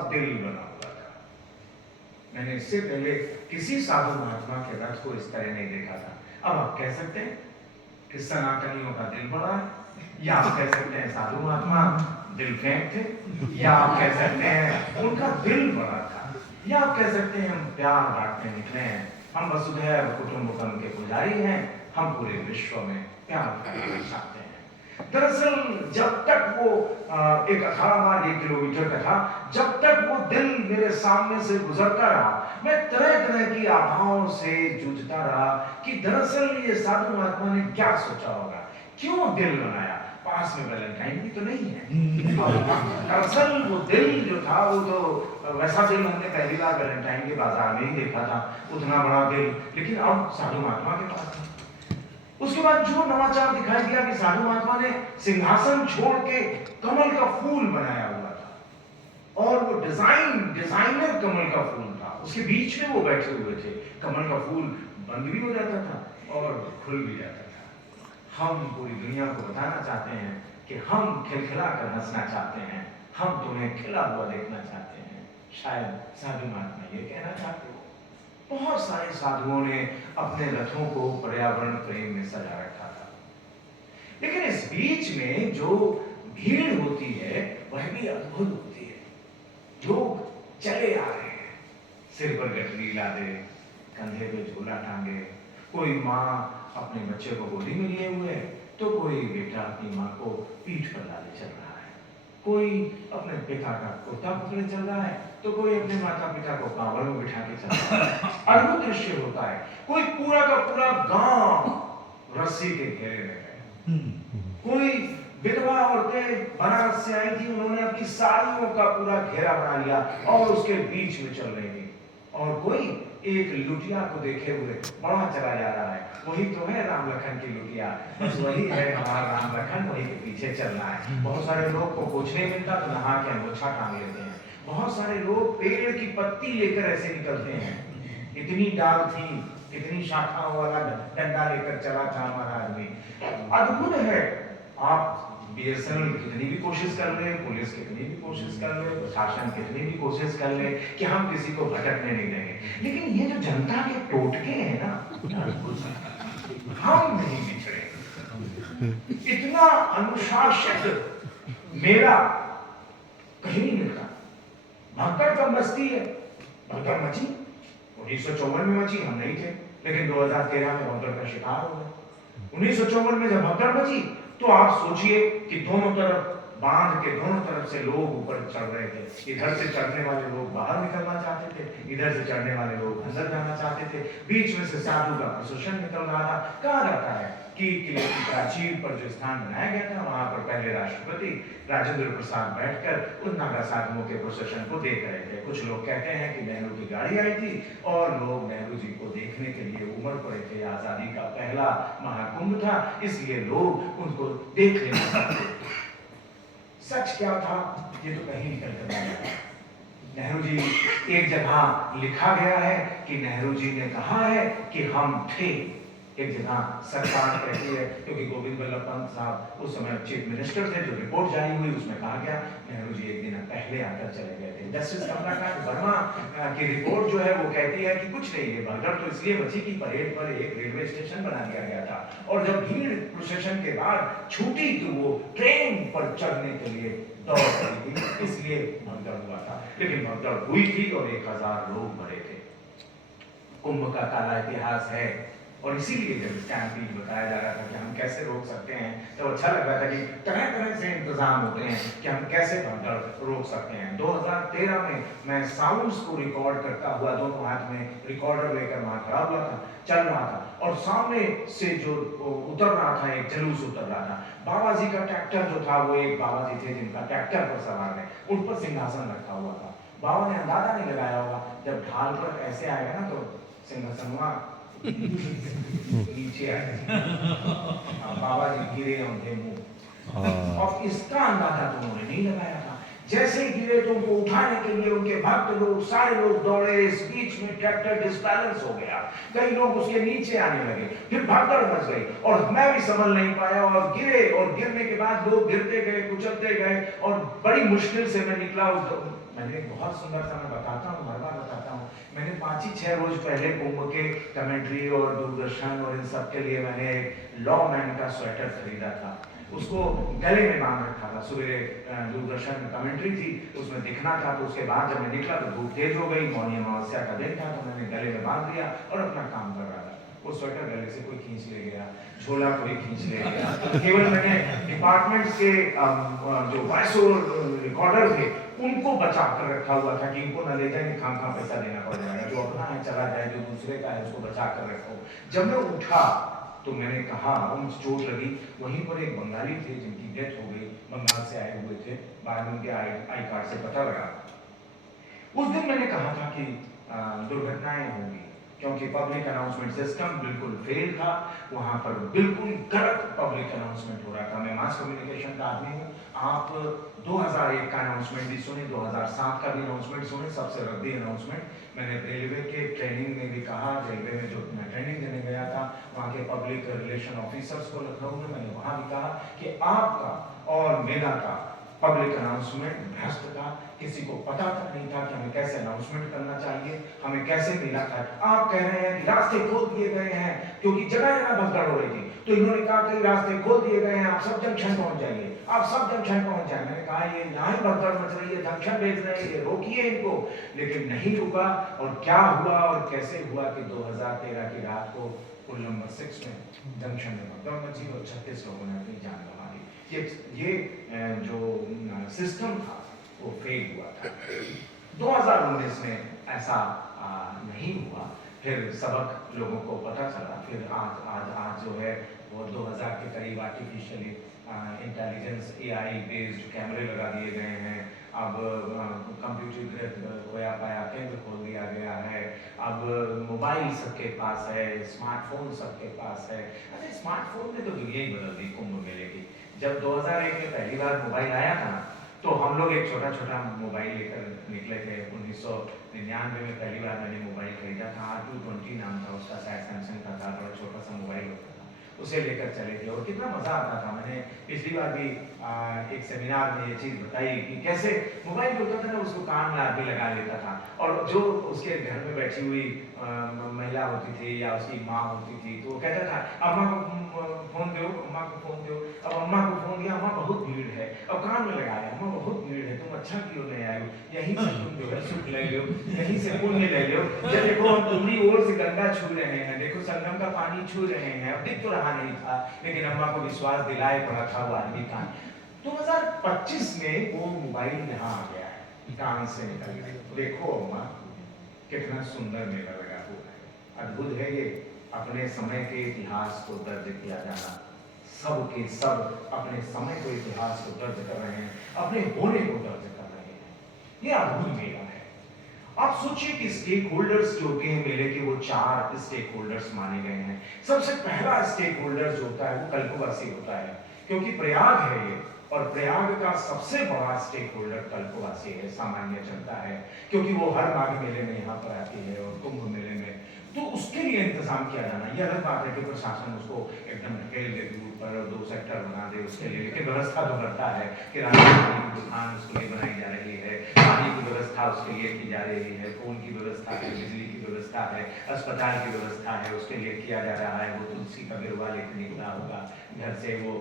दिल बना हुआ था। मैंने इससे पहले किसी साधु महात्मा के रथ को इस तरह नहीं देखा था। अब आप कह सकते हैं कि सनातनियों का दिल बड़ा है, या आप कह सकते हैं साधु महात्मा दिल फेंक थे, या आप कह सकते हैं उनका दिल बड़ा था, या आप कह सकते हैं हम प्यार बांटने निकले हैं, हम वसुधैव कुटुंबकम के पुजारी हैं, हम पूरे विश्व में प्यार फैलाना चाहते हैं। दरअसल जब तक वो एक 18 किलोमीटर का था, जब तक वो दिल मेरे सामने से गुजरता रहा, मैं तरह तरह की आभाओं से जूझता रहा कि दरअसल ये साधु महात्मा ने क्या सोचा होगा, क्यों दिल बनाया। पास में वैलेंटाइन भी तो नहीं है। दरअसल वो दिल जो था वो तो वैसा दिल हमने पहली बार वैलेंटाइन के बाजार में ही देखा था, उतना बड़ा दिल, लेकिन अब साधु महात्मा के पास था। उसके बाद जो नवाचार दिखाई दिया कि साधु महात्मा ने सिंहासन छोड़ के कमल का फूल बनाया हुआ था, और वो डिजाइनर कमल का फूल था, उसके बीच में वो बैठे हुए थे। कमल का फूल बंद भी हो जाता था और खुल भी जाता था। हम पूरी दुनिया को बताना चाहते हैं कि हम खिलखिला कर हंसना चाहते हैं, हम तुम्हें खिला हुआ देखना चाहते हैं। शायद साधु महात्मा ये कहना चाहते हो। बहुत सारे साधुओं ने अपने रथों को पर्यावरण प्रेम में सजा रखा था, लेकिन इस बीच में जो भीड़ होती है वह भी अद्भुत होती है। लोग चले आ रहे हैं, सिर पर गठरी लादे, कंधे पे झोला टांगे, कोई माँ अपने बच्चे को गोदी में लिए हुए है, तो कोई बेटा अपनी माँ को पीठ पर लादे चल रहा है, कोई अपने पिता का कुर्ता पकड़े चल रहा है, तो कोई अपने माता पिता को कांवड़ में बिठा के चल रहा है। अद्भुत दृश्य होता है। कोई पूरा का पूरा गांव रस्सी के घेरे में है। कोई विधवा औरतें बनारस से आई थी, उन्होंने अपनी साड़ियों का पूरा घेरा बना लिया और उसके बीच में चल रही थी, और कोई एक लुटिया को देखे हुए बढ़ा चला जा रहा है। वही तो है राम लखन की लुटिया, बस वही है हमारा राम लखन, वही के पीछे चल रहा है। बहुत सारे लोग को कुछ नहीं मिलता तो नहा के अंगोछा टांग लेते हैं। बहुत सारे लोग पेड़ की पत्ती लेकर ऐसे निकलते हैं। इतनी डाल थी, इतनी शाखाओं वाला डंडा लेकर चला था हमारा आदमी। अद्भुत है। आप बीएसएनएल कितनी भी कोशिश कर ले, पुलिस कितनी भी कोशिश कर ले, प्रशासन कितनी भी कोशिश कर ले कि हम किसी को भटकने नहीं देंगे, लेकिन ये जो जनता के टोटके हैं ना, हम नहीं बिछड़े। इतना अनुशासित मेला कहीं नहीं मिलता। भगदड़ कब मचती है? भगदड़ मची 1954 में मची, हम नहीं थे, लेकिन 2013 में भगदड़ का शिकार हो गए। 1954 में जब भगदड़ मची तो आप सोचिए कि दोनों तरफ बांध के दोनों तरफ से लोग ऊपर चढ़ रहे थे। इधर से चढ़ने वाले लोग बाहर निकलना चाहते थे, इधर से चढ़ने वाले लोग अंदर जाना चाहते थे, बीच में से साधु का प्रोसेशन निकल रहा था। कहा जाता है कि किले की प्राचीर पर जो स्थान बनाया गया था, वहां पर पहले राष्ट्रपति राजेंद्र प्रसाद बैठकर उन नागा साधुओं के प्रोसेशन को देख रहे थे। कुछ लोग कहते हैं कि नेहरू की गाड़ी आई थी और लोग नेहरू जी को देखने के लिए उमड़ पड़े थे। आजादी का पहला महाकुंभ था, इसलिए लोग उनको देख लेना चाहते थे। सच क्या था ये तो कहीं निकल कर नहीं आया। नेहरू जी, एक जगह लिखा गया है कि नेहरू जी ने कहा है कि हम थे। एक जगह सरकार कहती है, क्योंकि गोविंद बल्लभ पंत साहब उस समय चीफ मिनिस्टर थे, जो रिपोर्ट जारी हुई उसमें कहा गया नेहरू जी एक दिन पहले आकर चले गए थे। जस्टिस कमलाकांत वर्मा की रिपोर्ट जो है वो कहती है कि कुछ नहीं, ये भगदड़ तो इसलिए मची कि परेड पर एक रेलवे स्टेशन बना दिया गया था, और जब भीड़ प्रोसेशन के बाद छूटी तो वो ट्रेन पर चढ़ने के लिए दौड़ रही थी, इसलिए भगदड़ हुआ था। लेकिन भगदड़ हुई थी और 1000 लोग मरे थे। कुंभ का काला इतिहास है, और इसीलिए जब स्टैम्पीड बताया जा रहा था कि हम कैसे रोक सकते हैं, तो अच्छा लग रहा था कि तरह तरह से इंतजाम होते हैं कि हम कैसे भगदड़ रोक सकते हैं। 2013 में मैं साउंड्स को रिकॉर्ड करता हुआ दोनों हाथ में रिकॉर्डर लेकर वहां खड़ा हुआ था, चल रहा था, और सामने से जो उतर रहा था, एक जुलूस उतर रहा था। बाबा जी का ट्रैक्टर जो था, वो एक बाबा जी थे जिनका ट्रैक्टर पर सवार है, उन पर सिंहासन रखा हुआ था। बाबा ने अंदाजा नहीं लगाया होगा, जब ढाल पर ऐसे आएगा ना तो सिंहासन नीचे आए। बाबा जी गिरे उनके मुंह, और इसका अंदाजा तो उन्होंने नहीं लगाया था। जैसे ही गिरे तो उनको उठाने के लिए उनके भक्त लोग, सारे लोग दौड़े। इस बीच में ट्रैक्टर डिसबैलेंस हो गया, कई लोग उसके नीचे आने लगे, फिर भगदड़ मच गई, और मैं भी संभल नहीं पाया और गिरे, और गिरने के बाद लोग गिरते गए, कुचलते गए, और बड़ी मुश्किल से मैं निकला उस मैंने बहुत सुंदर सा, मैं बताता हूँ, हर बार बताता हूँ, मैंने 5 ही 6 रोज पहले कुंभ के कमेंट्री और दूरदर्शन और इन सब के लिए मैंने लॉ मैन का स्वेटर खरीदा था, उसको गले में बांध रखा था। सवेरे दूरदर्शन में कमेंट्री थी, उसमें दिखना था, तो उसके बाद जब मैं निकला तो धूप तेज हो गई, मौनी अमावस्या का दिन था, तो मैंने गले में बांध लिया और अपना काम कर रहा था। वो स्वेटर गले से कोई खींच ले गया, झोला कोई खींच ले गया, केवल मैंने डिपार्टमेंट के जो वॉइस रिकॉर्डर थे उनको बचा कर रखा हुआ था कि इनको न ले जाए, खाम खाम पैसा देना पड़ जाएगा, जो अपना है चला जाए, जो दूसरे का है उसको बचा कर रखो। जब मैं उठा तो मैंने कहा, मुझे चोट लगी, वहीं पर एक बंगाली थे जिनकी डेथ हो गई, बंगाल से आए हुए थे, बाद में उनके आई कार्ड से पता लगा। उस दिन मैंने कहा था कि दुर्घटनाएं होंगी, क्योंकि पब्लिक अनाउंसमेंट सिस्टम बिल्कुल फेल था, वहां पर बिल्कुल गलत पब्लिक अनाउंसमेंट हो रहा था। मैं मास कम्युनिकेशन का आदमी हूँ, आप 2001 का अनाउंसमेंट भी सुने, 2007 का भी अनाउंसमेंट सुने, सबसे रद्दी अनाउंसमेंट। मैंने रेलवे के ट्रेनिंग में भी कहा, रेलवे में जो मैं ट्रेनिंग देने गया था वहाँ के पब्लिक रिलेशन ऑफिसर्स को लखनऊ में, मैंने वहाँ भी कहा कि आपका और मेरा का पब्लिक अनाउंसमेंट भ्रष्ट था, किसी को पता तक नहीं था कि हमें कैसे अनाउंसमेंट करना चाहिए, हमें कैसे मिला था। आप कह रहे हैं कि रास्ते खोल दिए गए हैं, क्योंकि जगह जगह भगदड़ हो रही थी, तो इन्होंने कहा कि रास्ते खोल दिए गए हैं, आप सब जंक्शन पहुंच जाइए, आप सब जंक्शन पहुंच जाए। मैंने कहा ये यहाँ ही भगदड़ मच रही है, जंक्शन भेज रहे हैं, ये रोकिए इनको, लेकिन नहीं रुका। और क्या हुआ और कैसे हुआ कि 2013 की रात को पुल नंबर 6 में जंक्शन में भगदड़ मची और 36 लोगों ने अपनी जान गंवा दी। ये जो सिस्टम था वो फेल हुआ था। 2019 में ऐसा नहीं हुआ, फिर सबक लोगों को पता चला, फिर आज जो है वो 2000 के करीब आर्टिफिशियली इंटेलिजेंस AI बेस्ड कैमरे लगा दिए गए हैं, अब कंप्यूटरीकृत खोया पाया केंद्र खोल दिया गया है, अब मोबाइल सबके पास है, स्मार्टफोन सबके पास है। अच्छा, स्मार्टफोन ने तो दुनिया ही बदल दी कुंभ मेले की। जब 2001 में पहली बार मोबाइल आया था ना, तो हम लोग एक छोटा छोटा मोबाइल लेकर निकले थे। 1999 में पहली बार मैंने मोबाइल खरीदा था, R220 नाम था उसका, शायद सैमसंग का था, बड़ा छोटा सा मोबाइल होता था, उसे लेकर चले थे और कितना मजा आता था। मैंने पिछली बार भी एक सेमिनार में ये चीज बताई कि कैसे मोबाइल जो होता था ना उसको कान में आदमी लगा लेता था, और जो उसके घर में बैठी हुई महिला होती थी या उसकी माँ होती थी तो वो कहता था अम्मा को फोन दो, अम्मा को फोन दो। अब अम्मा को फोन दिया, अम्मा बहुत भीड़ है, अब कान में लगाया, अम्मा बहुत भीड़ है, तुम अच्छा क्यों नहीं आए हो, यहीं से तुम जो है सुख ले लो, यहीं से पुण्य ले लो, जब देखो हम तुम्हारी ओर से गंगा छू रहे हैं, देखो संगम का पानी छू रहे हैं। अब दिख तो रहा नहीं था, लेकिन अम्मा को विश्वास दिलाए पड़ा था वो आदमी का। 2025 में वो मोबाइल यहाँ आ गया है, कान से निकल गया। देखो अम्मा कितना सुंदर मेला लगा हुआ है, अद्भुत है ये। अपने समय के इतिहास को दर्ज किया जाना, सब के सब अपने समय के इतिहास को दर्ज कर रहे हैं, अपने होने को दर्ज कर रहे हैं। ये अद्भुत मेला है। आप सोचिए कि स्टेक होल्डर्स जो होते हैं मेले के, वो 4 स्टेक होल्डर्स माने गए हैं। सबसे पहला स्टेक होल्डर जो होता है वो कल्पवासी होता है, क्योंकि प्रयाग है ये, और प्रयाग का सबसे बड़ा स्टेक होल्डर कल्पवासी है, सामान्य जनता है, क्योंकि वो हर माघ मेले में यहाँ पर आती है और कुंभ मेले में, तो उसके लिए इंतजाम किया जाना। यह अलग बात है कि प्रशासन उसको एकदम ढकेल दे दूर पर और 2 सेक्टर बना दे उसके लिए, लेकिन व्यवस्था तो करता है कि राशन पानी की दुकान उसके लिए बनाई जा रही है, पानी की व्यवस्था उसके लिए की जा रही है, फोन की व्यवस्था है, बिजली की व्यवस्था है, अस्पताल की व्यवस्था है, उसके लिए किया जा रहा है। वो तुलसी का बिरवा लेकर निकला होगा घर से, वो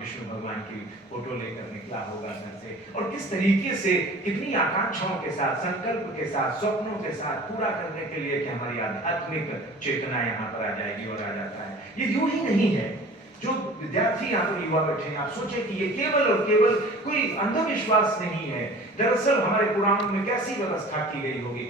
विष्णु भगवान की फोटो लेकर निकला होगा घर से, और किस तरीके से कितनी आकांक्षाओं के साथ, संकल्प के साथ, स्वप्नों के साथ पूरा करने के लिए कि हमारी आध्यात्मिक चेतना यहाँ पर आ जाएगी और आ जाता है। ये यूं ही नहीं है। जो विद्यार्थी यहाँ पर युवा बैठे हैं, आप सोचे कि ये केवल और केवल कोई अंधविश्वास नहीं है। दरअसल हमारे पुराणों में कैसी व्यवस्था की गई होगी।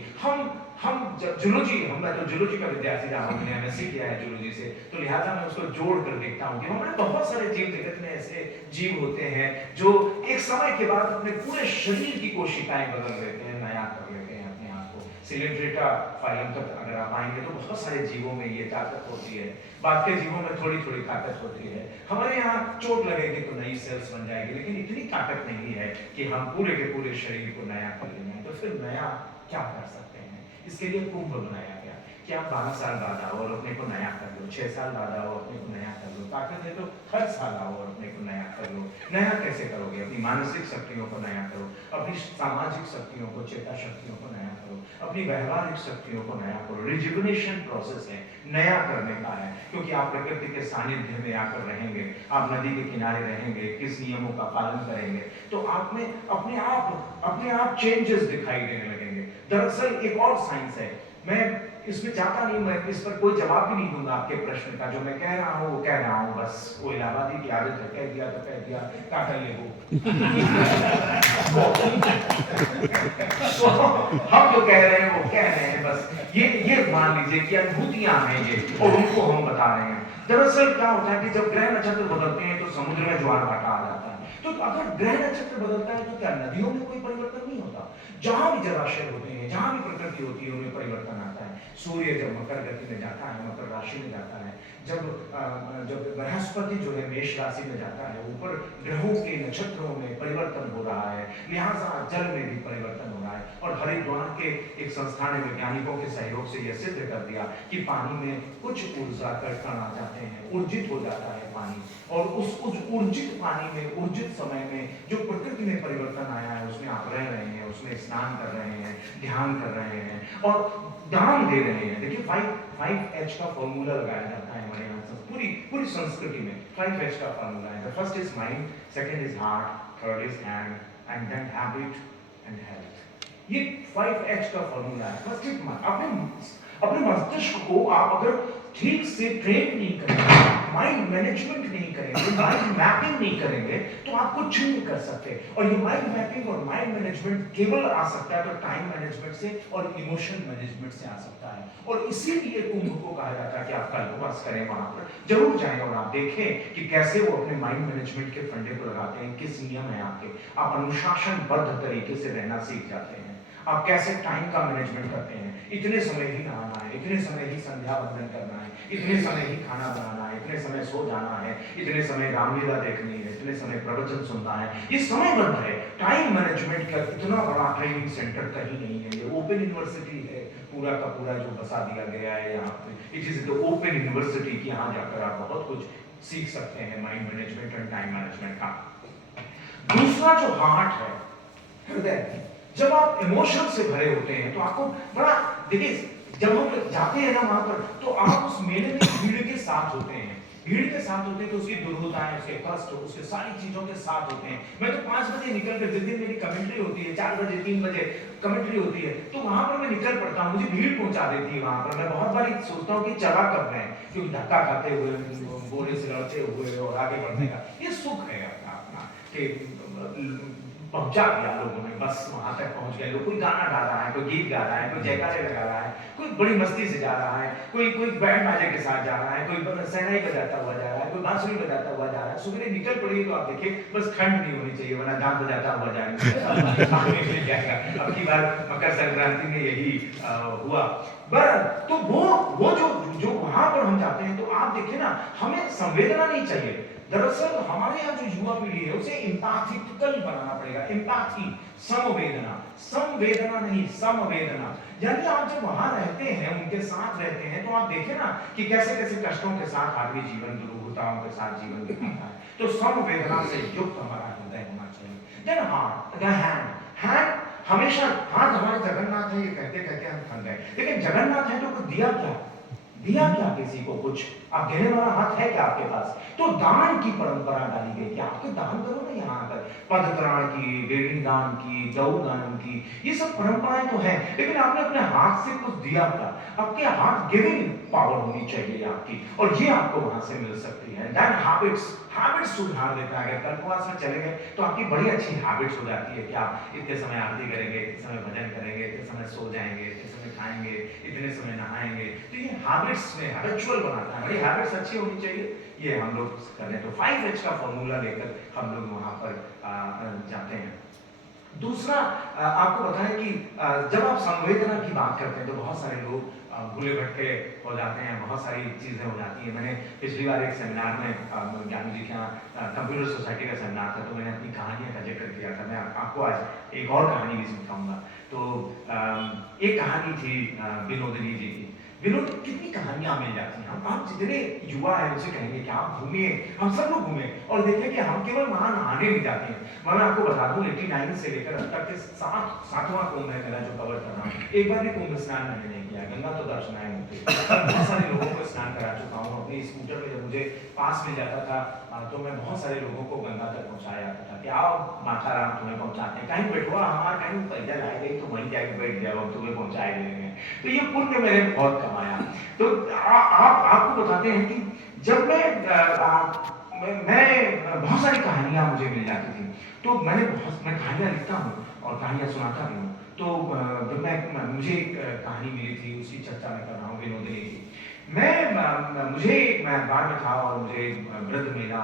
हम जब जूलॉजी, मैं तो जूलॉजी का विद्यार्थी रहा हूँ, मैंने एमएससी किया है जूलॉजी से, तो लिहाजा मैं उसको जोड़ कर देखता हूँ कि हमारे बहुत सारे जीव जगत में ऐसे जीव होते हैं जो एक समय के बाद अपने पूरे शरीर की कोशिकाएं बदल देते हैं, नया कर लेते हैं अपने आप को। सिलेंड्रेटा फाइलम तक अगर आप आएंगे तो बहुत सारे जीवों में ये ताकत होती है, बाद के जीवों में थोड़ी थोड़ी ताकत होती है। हमारे यहाँ चोट लगेगी तो नई सेल्स बन जाएगी, लेकिन इतनी ताकत नहीं है कि हम पूरे के पूरे शरीर को नया कर लेंगे। तो फिर नया क्या कर सकते हैं? इसके लिए कुंभ बनाया गया। कि आप 12 साल बाद आओ और अपने को नया कर लो, 6 साल बाद आओ अपने को नया कर लो, ताकत है तो हर साल आओ और अपने को नया कर लो। नया कैसे करोगे? अपनी मानसिक शक्तियों को नया करो, अपनी सामाजिक शक्तियों को, चेता शक्तियों को नया करो, अपनी व्यवहारिक शक्तियों को नया करो। रिजुविनेशन प्रोसेस है, नया करने का है, क्योंकि आप प्रकृति के सानिध्य में आकर रहेंगे, आप नदी के किनारे रहेंगे, किस नियमों का पालन करेंगे, तो आप में अपने आप चेंजेस दिखाई देने लगेंगे। दरअसल एक और साइंस है, मैं इसमें जाता नहीं, मैं इस पर कोई जवाब भी नहीं दूंगा आपके प्रश्न का। जो मैं कह रहा हूँ वो कह रहा हूँ, बस वो इलाहाबादी की आदत है, कह दिया तो कह दिया, क्या कर ले वो। तो हम जो कह रहे हैं वो कह रहे हैं, बस ये मान लीजिए कि अनुभूतियां हैं ये, और उनको हम बता रहे हैं। दरअसल क्या होता है कि जब ग्रह नक्षत्र बदलते हैं तो समुद्र में ज्वार भाटा आ जाता है। तो अगर ग्रह नक्षत्र बदलता है तो क्या नदियों में कोई परिवर्तन नहीं होता? जहां भी जलाशय होते हैं, जहां भी प्रकृति होती है, उनमें परिवर्तन आता है। सूर्य जब मकर गति में जाता है, मकर राशि में जाता है, जब बृहस्पति जो है मेष राशि में जाता है, ऊपर ग्रहों के नक्षत्रों में परिवर्तन हो रहा है, लिहाजा जल में भी परिवर्तन हो रहा है। और हरिद्वार के एक संस्थान ने वैज्ञानिकों के सहयोग से यह सिद्ध कर दिया कि पानी में कुछ ऊर्जा कण आ जाते हैं, ऊर्जित हो जाता है पानी, और उस ऊर्जित पानी में, ऊर्जित समय में जो प्रकृति में परिवर्तन आया है, उसमें आप रह रहे हैं, उसमें स्नान कर रहे हैं, ध्यान कर रहे हैं और दान दे रहे हैं। देखिए 5H का फॉर्मूला लगाया जाता है हमारे यहाँ पूरी संस्कृति में। 5H का फॉर्मूला है, first is mind, second is heart, third is hand, and then habit and health. ये 5H का फॉर्मूला है। First is mind. अपने मस्तिष्क को आप अगर ठीक से ट्रेन नहीं करेंगे, माइंड मैनेजमेंट नहीं करेंगे, माइंड मैपिंग नहीं करेंगे, तो आप कुछ नहीं कर सकते। और ये माइंड मैपिंग और माइंड मैनेजमेंट केवल आ सकता है तो टाइम मैनेजमेंट से और इमोशन मैनेजमेंट से आ सकता है। और इसीलिए कुंभ को कहा जाता है कि आप कल्पवास करें, वहां पर जरूर जाएं और आप देखें कि कैसे वो अपने माइंड मैनेजमेंट के फंडे को लगाते हैं, किस नियम है आपके, आप अनुशासनबद्ध तरीके से रहना सीख जाते हैं। आप कैसे टाइम का मैनेजमेंट करते हैं, इतने समय ही नहाना है, इतने समय ही संध्या वंदन करना है, इतने समय ही खाना बनाना है, इतने समय सो जाना है, इतने समय रामलीला देखनी है, इतने समय प्रवचन सुनना है। ये समयबद्ध है। टाइम मैनेजमेंट का इतना बड़ा ट्रेनिंग सेंटर कहीं नहीं है। ये ओपन यूनिवर्सिटी है पूरा का पूरा जो बसा दिया गया है यहाँ पे। It is the open university की, यहाँ जाकर आप बहुत कुछ सीख सकते हैं माइंड मैनेजमेंट और टाइम मैनेजमेंट का। दूसरा जो हार्ट है, हृदय। जब आप इमोशन से भरे होते हैं तो आपको बड़ा, देखिए जब हम जाते हैं ना वहां पर, तो आप उस मेले में भीड़ के साथ होते हैं, भीड़ के साथ होते हैं तो उसकी दुर्बलताएं, उसके कष्ट, उसके सारी चीजों के साथ होते हैं। मैं तो 5 बजे निकल कर, जिस दिन मेरी कमेंट्री होती है 4 बजे 3 बजे कमेंट्री होती है, तो वहां पर मैं निकल पड़ता हूँ, मुझे भीड़ पहुंचा देती है वहां पर। मैं बहुत बार सोचता हूँ कि चला कब रहे हैं, क्योंकि धक्का खाते हुए, बोरे से लड़ते हुए और आगे बढ़ने का ये सुख है अपना कि पहुंचा दिया लोगों ने, बस वहां तक पहुंच गए लोग। कोई गाना गा रहा है, कोई गीत गा रहा है, कोई जयकारे लगा रहा है, कोई बड़ी मस्ती से जा रहा है, कोई बैंड बाजे के साथ जा रहा है, कोई शहनाई बजाता हुआ जा रहा है, कोई बांसुरी बजाता हुआ जा रहा है। सुबह निकल पड़ी तो आप देखिए, बस ठंड नहीं होनी चाहिए, वरना दांत बजाता हुआ जाएगा। अब की बार मकर संक्रांति में यही हुआ। तो वो जो वहां पर हम जाते हैं, तो आप देखिए ना, हमें संवेदना नहीं चाहिए। दरअसल हमारे यहाँ जो युवा पीढ़ी है उसे एम्पैथिकल बनाना पड़ेगा। एम्पैथी, समवेदना, संवेदना नहीं, समवेदना। यानी आप जब वहां रहते हैं, उनके साथ रहते हैं, तो आप देखें ना कि कैसे कैसे कष्टों के साथ आदमी जीवन, दुर्घटनाओं के साथ जीवन बिताता है। तो समवेदना से युक्त हमारा हृदय होना चाहिए। देन हार्ट, द हैंड हमेशा, हाथ हमारे जगन्नाथ है, ये कहते कहते हम थक गए, लेकिन जगन्नाथ है तो कुछ दिया क्या किसी को? कुछ आप देने वाला हाथ है क्या आपके पास? तो दान की परंपरा डाली गई कि आपके दान करो ना, यहाँ पर पदत्राण की, बेड़ी दान की, गौ दान की, ये सब परंपराएं तो हैं, लेकिन आपने अपने हाथ से कुछ दिया क्या? आपके हाथ गिविंग पावर होनी चाहिए आपकी, और ये आपको वहां से मिल सकती है। देन हैबिट्स सुधार देता है। अगर कल्पवास में चले गए तो आपकी बड़ी अच्छी हैबिट्स हो जाती है कि आप इतने समय आरती करेंगे, इतने समय भजन करेंगे, इतने समय सो जाएंगे, इतने समय खाएंगे, इतने समय नहाएंगे। तो ये हैबिट्स में हैबिचुअल बनाता है। बड़ी हैबिट्स अच्छी होनी चाहिए, ये हम लोग करें। तो 5H का फॉर्मूला लेकर हम लोग वहां पर जाते हैं। दूसरा, आपको बताएं कि जब आप संवेदना की बात करते हैं तो बहुत सारे लोग भूले भटके हो जाते हैं, बहुत सारी चीजें हो जाती हैं। मैंने पिछली बार एक सेमिनार में ज्ञानी जी के यहाँ कंप्यूटर सोसाइटी का सेमिनार था, तो मैंने अपनी कहानियों का जिक्र किया था। मैं आपको आज एक और कहानी भी सुनाऊंगा। तो एक कहानी थी विनोदिनी जी की। विनोद कितनी कहानियाँ मिल जाती हैं। हम आप जितने युवा हैं उनसे कहेंगे कि आप घूमिए, हम सब लोग घूमें और देखें कि हम केवल वहाँ नहाने नहीं जाते हैं। मैं आपको बता दूँ 89 से लेकर अब तक के 7वाँ कुंभ है मेरा जो कवर कर रहा हूँ। एक बार भी कुंभ स्नान मैंने नहीं किया, गंगा तो दर्शनाय होते। बहुत सारे लोगों को स्नान करा चुका हूँ, अपनी स्कूटर में जब मुझे पास मिल जाता था तो मैं बहुत सारे लोगों को गंगा तक पहुँचाया जाता था कि आओ माता राम तुम्हें पहुँचाते हैं, कहीं बैठो हमारा कहीं पैदल आए गई तो वहीं जाके बैठ जाओ, हम तुम्हें पहुँचाए देंगे। तो ये पुण्य मैंने बहुत कमाया। तो आप आपको बताते हैं कि जब मैं बहुत सारी कहानियाँ मुझे मिल जाती थी, तो मैं कहानियाँ लिखता हूँ और कहानियाँ सुनाता भी हूँ। तो जब मुझे एक कहानी मिली थी, उसकी चर्चा मैं कर रहा हूँ विनोदिनी की। मुझे एक मैं बार में था और मुझे वृद्ध महिला